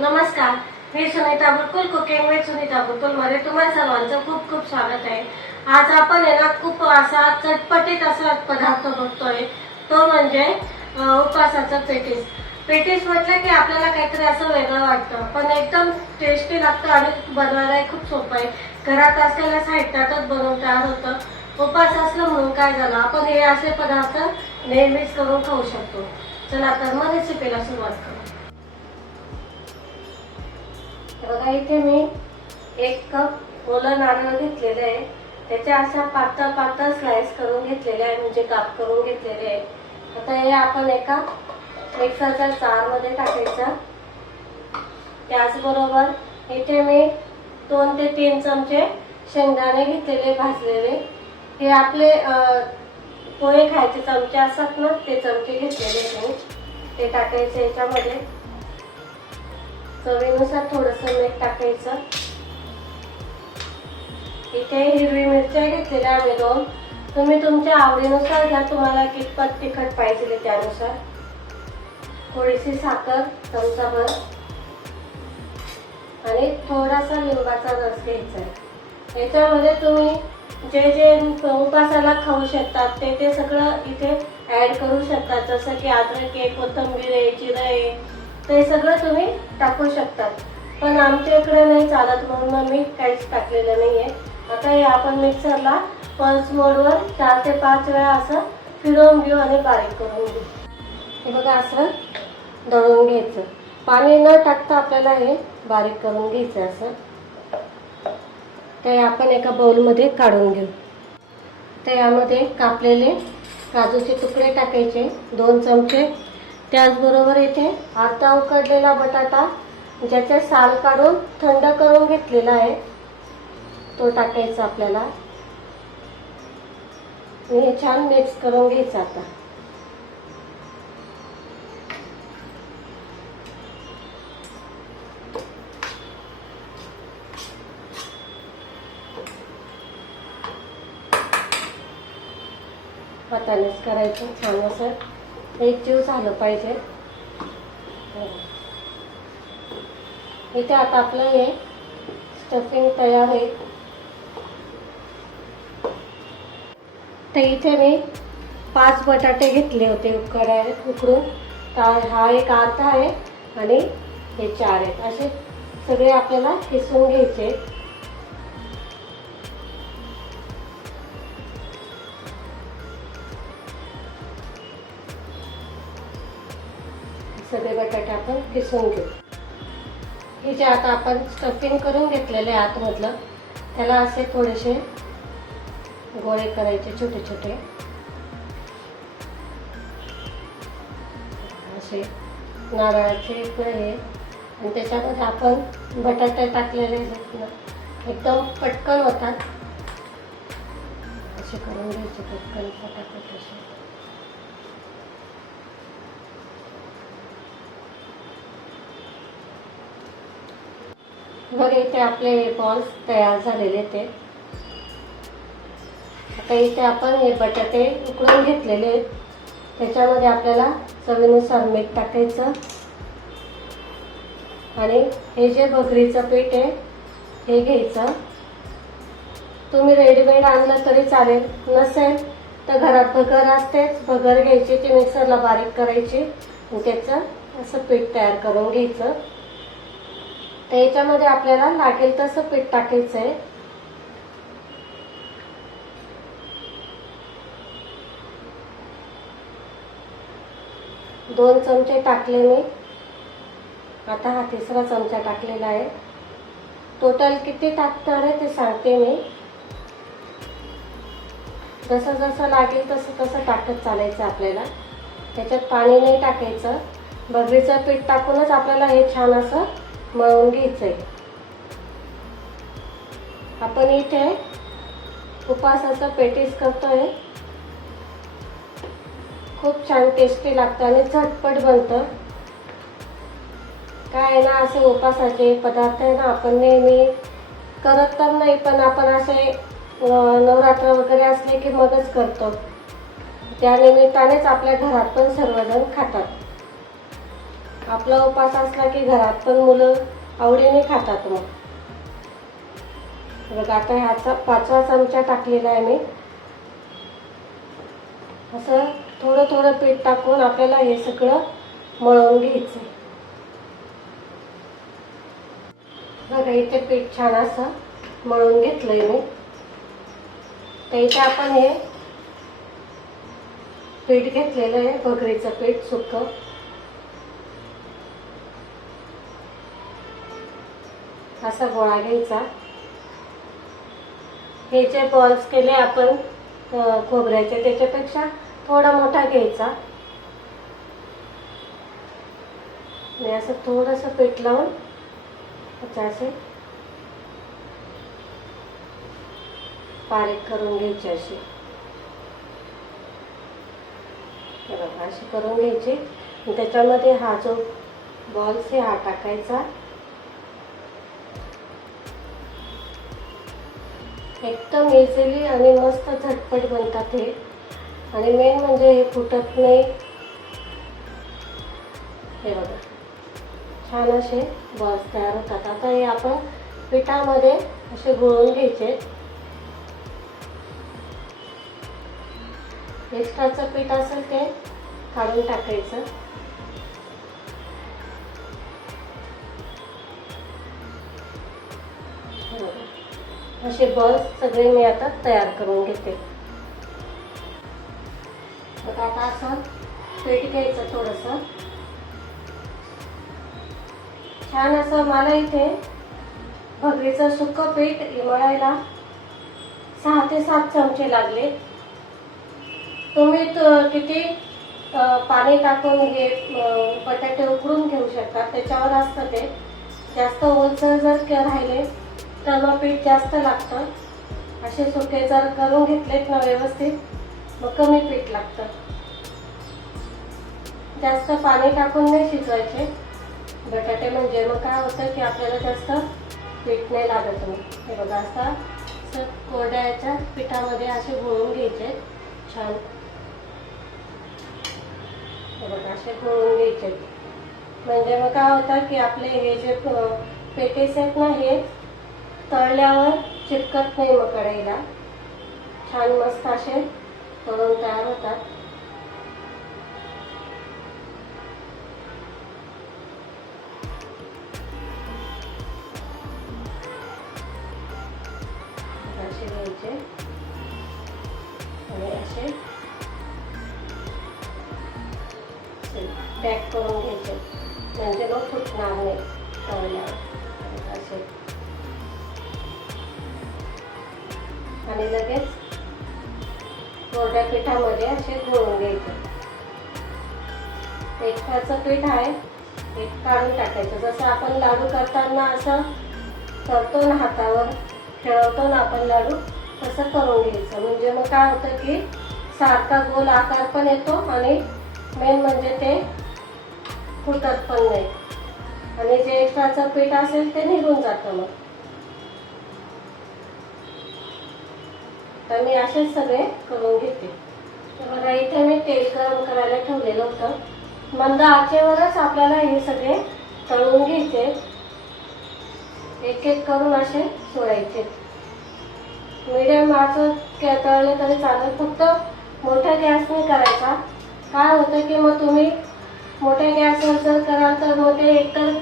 नमस्कार मी Sunita Bulkul cooking with Sunita बुलकुलमध्ये तुम्हा सर्वांचं खूप खूप स्वागत आहे. आज आपण आहे ना खूप असा चटपटीत असा पदार्थ बघतोय. तो म्हणजे उपवासाचं पेटीस. पेटीस म्हटलं की आपल्याला काहीतरी असं वेगळं वाटतं पण एकदम टेस्टी लागतं आणि बनवायलाही खूप सोपं आहे. घरात असलेल्या साहित्यातच बनवून तयार होतं. उपास असलं म्हणून काय झालं आपण हे असे पदार्थ नेहमीच करून खाऊ शकतो. चला तर मग रेसिपीला सुरुवात करू. बघा इथे मी एक कप ओलं नारळ घेतलेलं आहे. त्याच्या असा पातळ पातळ स्लाइस करून घेतलेले आहे म्हणजे काप करून घेतलेले आहे. आता हे आपण एका मिक्सरच्या मध्ये टाकायचं. त्याचबरोबर इथे मी दोन ते तीन चमचे शेंगदाणे घेतलेले भाजलेले. हे आपले पोहे खायचे चमचे असतात ना ते चमचे घेतलेले मी. ते टाकायचे याच्यामध्ये. चवीनुसार थोडस मीठ टाकायचं. इथे हिरवी मिरच्या घेतलेल्या आम्ही दोन. तुम्ही तुमच्या आवडीनुसार घ्या तुम्हाला कितपत तिखट पाहिजे त्यानुसार. थोडीशी साखर चमचाभर. आणि थोडासा लिंबाचा रस घ्यायचा आहे. याच्यामध्ये तुम्ही जे जे उपासाला खाऊ शकतात ते ते सगळं इथे ऍड करू शकतात. जसं की अद्रक आहे कोथिंबीर आहे जिरं आहे ते सगळं तुम्ही टाकू शकतात. पण आमच्या इकडे नाही चालत म्हणून मग मी काहीच टाकलेलं नाही आहे आता हे आपण मिक्सरला पल्स मोडवर चार ते पाच वेळा असं फिरवून घेऊ आणि बारीक करून घेऊ. हे बघा असं दळून घ्यायचं. पाणी न टाकता आपल्याला हे बारीक करून घ्यायचं असं. ते आपण एका बाउलमध्ये काढून घेऊ. तर यामध्ये कापलेले काजूचे तुकडे टाकायचे दोन चमचे त्याचबरोबर इथे अर्धा उकडलेला बटाटा ज्याचे साल काढून थंड करून घेतलेला आहे. तो टाकायचा आपल्याला. हे छान मिक्स करून घ्यायचं आता. हातानेच करायचं छान असं. एक जीव झालं पाहिजे. इथे आता आपलं हे स्टफिंग तयार आहे. तर इथे मी पाच बटाटे घेतले होते कडाय उकडून. तर हा एक आता आहे आणि हे चार आहेत. असे सगळे आपल्याला किसून घ्यायचे बटाटे आपण किसून घेऊ. हे जे आता आपण स्टफिंग करून घेतलेले आहे आतमधलं त्याला असे थोडेसे गोळे करायचे छोटे छोटे. असे नारळाचे हे आणि त्याच्यामध्ये आपण बटाटे टाकलेले आहेत ना, एकदम पटकन होतात. असे करून घ्यायचे पटकन फटाफट असे. बघा इथे आपले बॉल्स तयार झालेले ते. आता इथे आपण हे बटाटे उकडून घेतलेले आहेत. त्याच्यामध्ये आपल्याला चवीनुसार मीठ टाकायचं. आणि हे जे भकरीचं पीठ आहे हे घ्यायचं. तुम्ही रेडीमेड आणलं तरी चालेल. नसेल तर घरात भगर असतेच. भगर घ्यायची ती मिक्सरला बारीक करायची. आणि त्याचं असं पीठ तयार करून घ्यायचं. तर याच्यामध्ये आपल्याला लागेल तसं पीठ टाकायचं आहे दोन चमचे टाकले मी. आता हा तिसरा चमचा टाकलेला आहे. टोटल किती टाकणार आहे ते सांगते मी. जसं जसं लागेल तसं तसं टाकत चालायचं आपल्याला. त्याच्यात पाणी नाही टाकायचं. बगरीचं पीठ टाकूनच आपल्याला हे छान असं मळून घ्यायचंय. आपण इथे उपासाचं पेटीस करतोय खूप छान टेस्टी लागतं आणि झटपट बनतं. काय आहे ना असे उपासाचे पदार्थ आहे ना आपण नेहमी करत तर नाही पण आपण असे नवरात्र वगैरे असले की मगच करतो. त्या निमित्तानेच आपल्या घरात पण सर्वजण खातात. आपला उपास असला की घरात पण मुलं आवडीने खातात मग. बघा आता ह्याचा पाचवा चमचा टाकलेला आहे मी. असं थोडं थोडं पीठ टाकून आपल्याला हे सगळं मळून घ्यायचं बघा इथे पीठ छान असं मळून घेतलंय मी. तर इथे आपण हे पीठ घेतलेलं आहे भगरीचं पीठ सुकं. असा गोळा घ्यायचा. हे जे बॉल्स केले आपण खोबऱ्याचे. त्याच्यापेक्षा थोडा मोठा घ्यायचा. आणि असं थोडंसं पीठ लावून त्याचे असे बारीक करून घ्यायचे असे. बघा अशी करून घ्यायची. त्याच्यामध्ये हा जो बॉल्स आहे हा टाकायचा. एकदम इझिली आणि मस्त झटपट बनतात हे. आणि मेन म्हणजे हे फुटत नाही. हे बघा. छान असे बॉल्स तयार होतात. आता हे आपण पिठामध्ये असे गोळून घ्यायचे. एक्स्ट्राचं पीठ असेल ते काढून टाकायचं. हे असे बॉल्स सगळे मी आता तयार करून घेते. बघा आता असं पेट घ्यायचं थोडंसं. छान असं मला इथे भगरीचं सुकं पीठ इमळायला सहा ते सात चमचे लागले. तुम्ही किती पाणी टाकून हे बटाटे उकडून घेऊ शकता. त्याच्यावर असतं ते. जास्त ओलसर जर राहिले तर मग पीठ जास्त लागतं. असे सुके जर करून घेतलेत ना व्यवस्थित मग कमी पीठ लागतं. जास्त पाणी टाकून नाही शिजवायचे. बटाटे म्हणजे मग काय होतं की आपल्याला जास्त पीठ नाही लागत मग हे बघा असं असं पिठामध्ये असे गोळून घ्यायचे. छान. हे बघा असे गोळून घ्यायचे. म्हणजे मग काय होतं की आपले हे जे पेटेस आहेत ना हे तळल्यावर चिपकत नाही मग कढईला छान मस्त असे तळून तयार होतात. असे घ्यायचे. आणि असे पॅक करून घ्यायचे. म्हणजे मग फुटणार नाही तळल्यावर. आणि लगेच कोरड्या पिठामध्ये असे घोळून घ्यायचे. एक्स्ट्राचं पीठ आहे ते काढून टाकायचं. जसं आपण लाडू करताना असं करतो ना हातावर खेळवतो ना आपण लाडू तसं करून घ्यायचं. म्हणजे मग काय होतं की सारखा गोल आकार पण येतो आणि मेन म्हणजे ते फुटत पण नाही. आणि जे एक्स्ट्राचं पीठ असेल ते निघून जातं मग. तर मी असेच सगळे करून घेते. तर बघा इथे मी तेल गरम करायला ठेवलेलं होतं. मंद आचेवरच आपल्याला हे सगळे तळून घ्यायचे. एक एक करून असे सोडायचे. मीडियम आच तळले तरी चालेल. फक्त मोठ्या गॅसने करायचा. काय होतं की मग तुम्ही मोठ्या गॅसवर जर कराल तर मग ते एकतर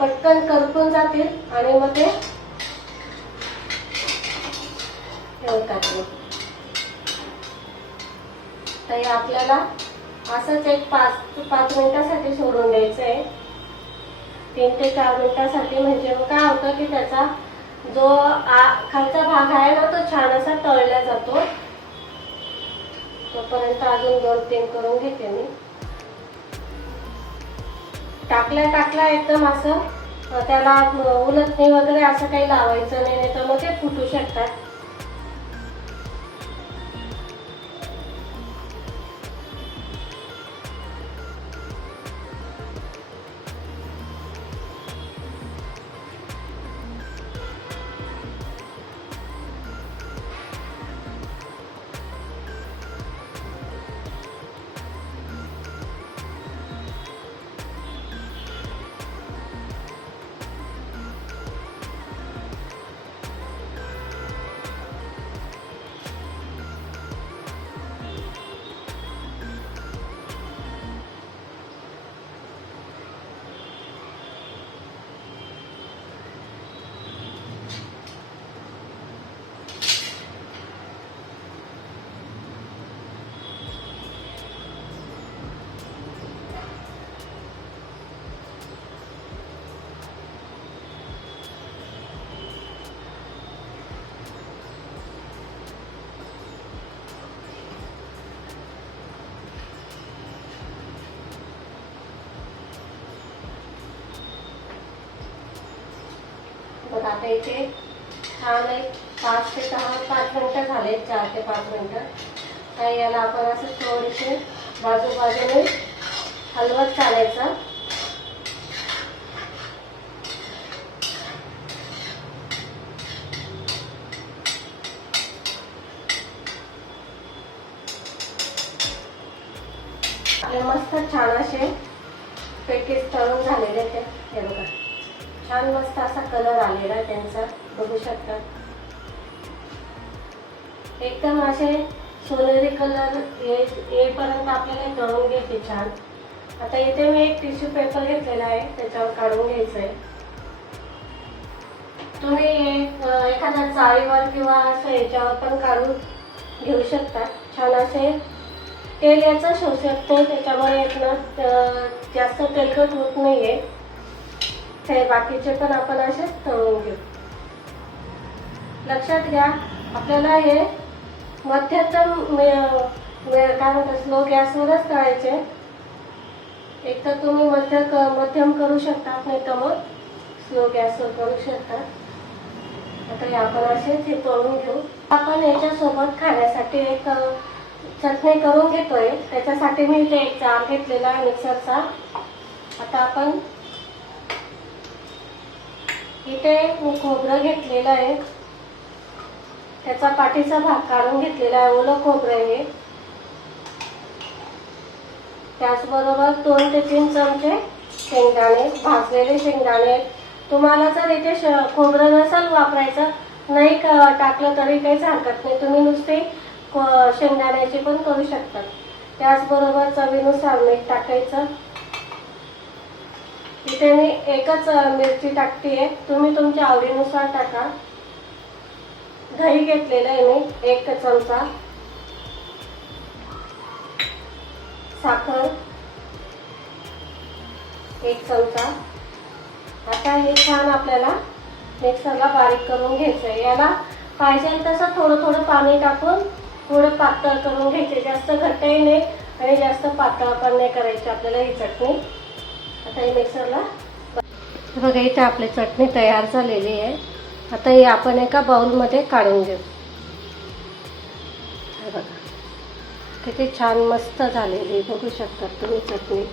पटकन करपून जातील आणि मग ते ठेवतात. तर आपल्याला असंच एक पाच पाच मिनिटासाठी सोडून द्यायचं आहे तीन ते चार मिनिटासाठी म्हणजे काय होतं की त्याचा जो आ- खालचा भाग आहे ना तो छान असा तळला जातो. तोपर्यंत अजून दोन तीन करून घेते मी. टाकल्या टाकल्या एकदम असं त्याला उलटणी वगैरे असं काही लावायचं नाही नाही तर मग ते फुटू शकतात. आता इथे छान एक पाच ते सहा पाच मिनटं झाले चार ते पाच मिनटं. तर याला आपण असं थोडेसे बाजू बाजूने हलवत चालायचं. मस्त छान असे पेटीस तळून झालेले ते. हे बघा. छान मस्त असा कलर आलेला आहे त्यांचा. बघू शकता. एकदम असे सोनेरी कलर येईपर्यंत आपल्याला तळून घ्यायचे छान. आता इथे मी एक टिश्यू पेपर घेतलेला आहे त्याच्यावर काढून घ्यायचं आहे तुम्ही एखाद्या चाळीवर किंवा असं याच्यावर पण काढून घेऊ शकता. छान असे तेल याचं शोषक नाही त्याच्यामुळे यातनं जास्त तेलकट होत नाहीये. हे बाकीचे पण आपण असे तळून घेऊ. लक्षात घ्या आपल्याला हे मध्यम काय म्हणतात स्लो गॅसवरच तळायचे. एक तर तुम्ही मध्य मध्यम करू शकता नाही तर मग स्लो गॅसवर करू शकता. आता हे आपण असेच ते तळून घेऊ. आपण याच्यासोबत खाण्यासाठी एक चटणी करून घेतोय. त्याच्यासाठी मी इथे एक जार घेतलेला आहे मिक्सरचा. आता आपण इथे मी खोबरं घेतलेलं आहे. त्याचा पाठीचा भाग काढून घेतलेला आहे ओलं खोबरं आहे हे. त्याचबरोबर दोन ते तीन चमचे शेंगदाणे भाजलेले शेंगदाणे. तुम्हाला जर इथे श- खोबरं नसेल वापरायचं नाही टाकलं तरी काहीच हरकत नाही. तुम्ही नुसते शेंगदाण्याचे पण करू शकतात त्याचबरोबर चवीनुसार मीठ टाकायचं. इथे मी एकच मिरची टाकते तुम्ही तुमच्या आवडीनुसार टाका. दही घेतलेलं आहे मी एक चमचा. साखर. एक चमचा. आता हे छान आपल्याला मिक्सरला बारीक करून घ्यायचं आहे याला पाहिजे तसं थोडं थोडं पाणी टाकून थोडं पातळ करून घ्यायचे. जास्त घट्टही नाही आणि जास्त पातळ पण नाही करायची आपल्याला ही चटणी. आता हे मिक्सरला बघा इथे आपली चटणी तयार झालेली आहे. आता ही आपण एका बाउलमध्ये काढून घेऊ. बघा किती छान मस्त झालेली आहे. बघू शकता तुम्ही चटणी.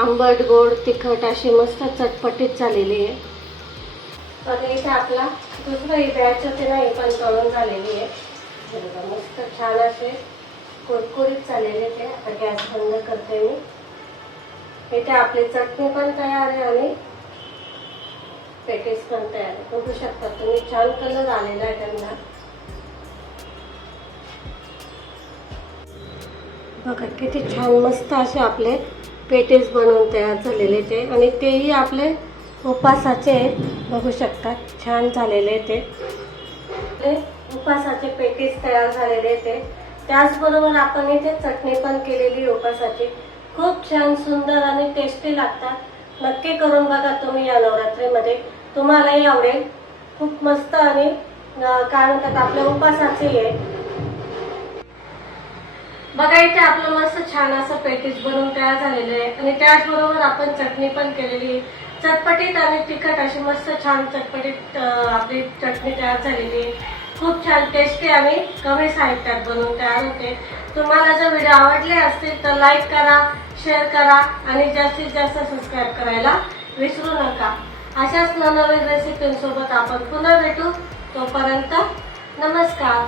आंबट गोड तिखट अशी मस्त चटपटीत झालेली आहे. बघा इथे आपला दुसरं बॅच होते ना पण तळून झालेली आहे. बघा मस्त छान असे कुरकुरीत झालेले ते. आता गॅस बंद करते मी. इथे आपली चटणी पण तयार आहे आणि पेटीस पण तयार आहे. बघू शकता तुम्ही छान कलर आलेला आहे त्यांना. बघा किती छान मस्त असे आपले पेटीस बनवून तयार झालेले ते. आणि तेही आपले उपासाचे बघू शकता छान झालेले ते. उपासाचे पेटीस तयार झालेले ते. त्याचबरोबर आपण इथे चटणी पण केलेली उपासाची. खूप छान सुंदर आणि टेस्टी लागतात. नक्की करून बघा तुम्ही या नवरात्रीमध्ये. तुम्हालाही आवडेल. खूप मस्त आणि काय म्हणतात आपल्या उपासाचे आहे बघा इथे आपलं मस्त छान असं पेटीस बनवून तयार झालेलं आहे. आणि त्याचबरोबर आपण चटणी पण केलेली आहे. चटपटीत आणि तिखट अशी मस्त छान चटपटीत आपली चटणी तयार झालेली आहे. खूप छान टेस्टी आणि कमी साहित्यात बनवून तयार होते. तुम्हाला जर व्हिडिओ आवडले असतील तर लाईक करा शेअर करा आणि जास्तीत जास्त सबस्क्राईब करायला विसरू नका. अशाच नवनवीन रेसिपींसोबत आपण पुन्हा भेटू. तोपर्यंत नमस्कार.